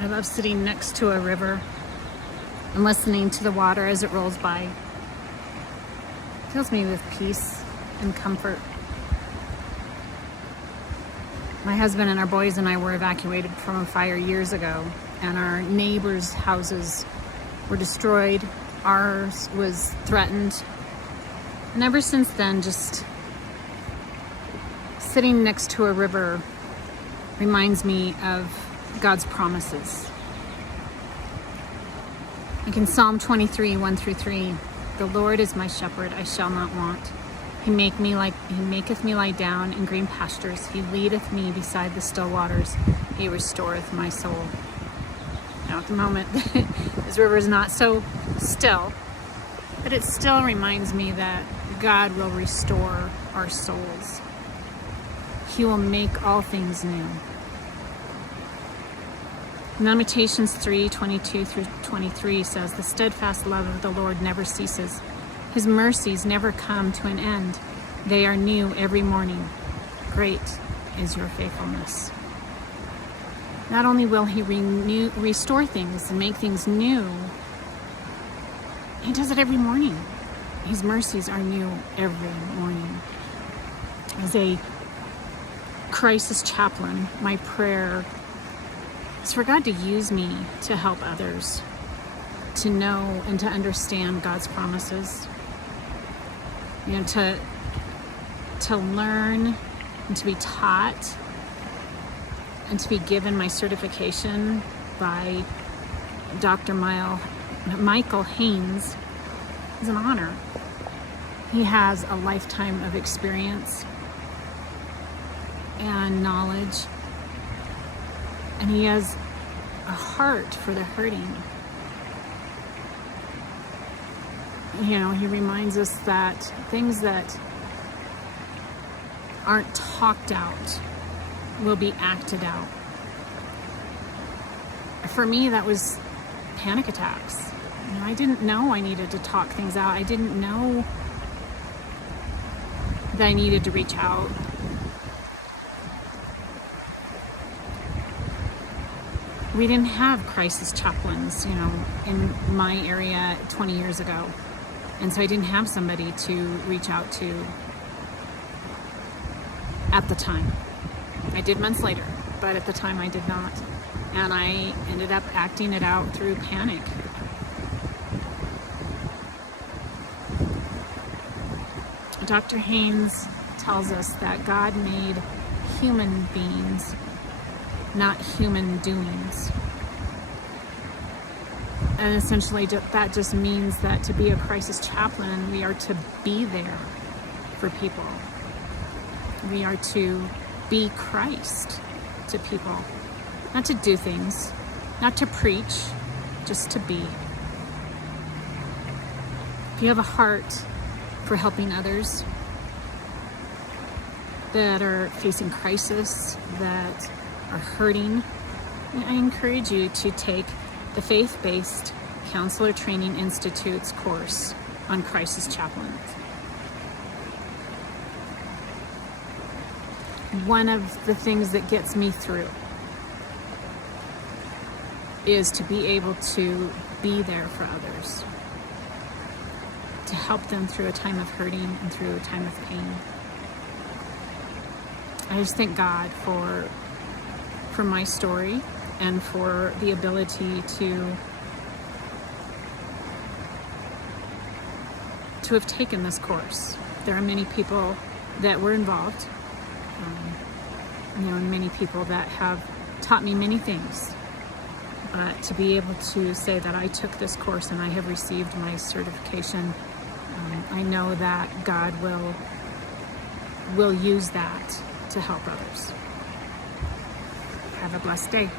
I love sitting next to a river and listening to the water as it rolls by. It fills me with peace and comfort. My husband and our boys and I were evacuated from a fire years ago, and our neighbors' houses were destroyed. Ours was threatened. And ever since then, just sitting next to a river reminds me of God's promises. Like in Psalm 23, 1-3, the Lord is my shepherd, I shall not want. He maketh me lie down in green pastures. He leadeth me beside the still waters. He restoreth my soul. Now at the moment, this river is not so still, but it still reminds me that God will restore our souls. He will make all things new. Lamentations 3:22-23 says, the steadfast love of the Lord never ceases. His mercies never come to an end. They are new every morning. Great is your faithfulness. Not only will he restore things and make things new, he does it every morning. His mercies are new every morning. As a crisis chaplain, my prayer is for God to use me to help others to know and to understand God's promises. To learn and to be taught and to be given my certification by Dr. Michael Haynes is an honor. He has a lifetime of experience and knowledge, and he has a heart for the hurting. He reminds us that things that aren't talked out will be acted out. For me, that was panic attacks. I didn't know I needed to talk things out. I didn't know that I needed to reach out. We didn't have crisis chaplains, in my area 20 years ago. And so I didn't have somebody to reach out to at the time. I did months later, but at the time I did not. And I ended up acting it out through panic. Dr. Haynes tells us that God made human beings, not human doings. And essentially that just means that to be a crisis chaplain, we are to be there for people. We are to be Christ to people. Not to do things, not to preach, just to be. If you have a heart for helping others that are facing crisis, that are hurting, I encourage you to take the Faith-Based Counselor Training Institute's course on crisis chaplains. One of the things that gets me through is to be able to be there for others, to help them through a time of hurting and through a time of pain. I just thank God for my story and for the ability to have taken this course. There are many people that were involved, and many people that have taught me many things. But to be able to say that I took this course and I have received my certification, I know that God will use that to help others. Have a blessed day.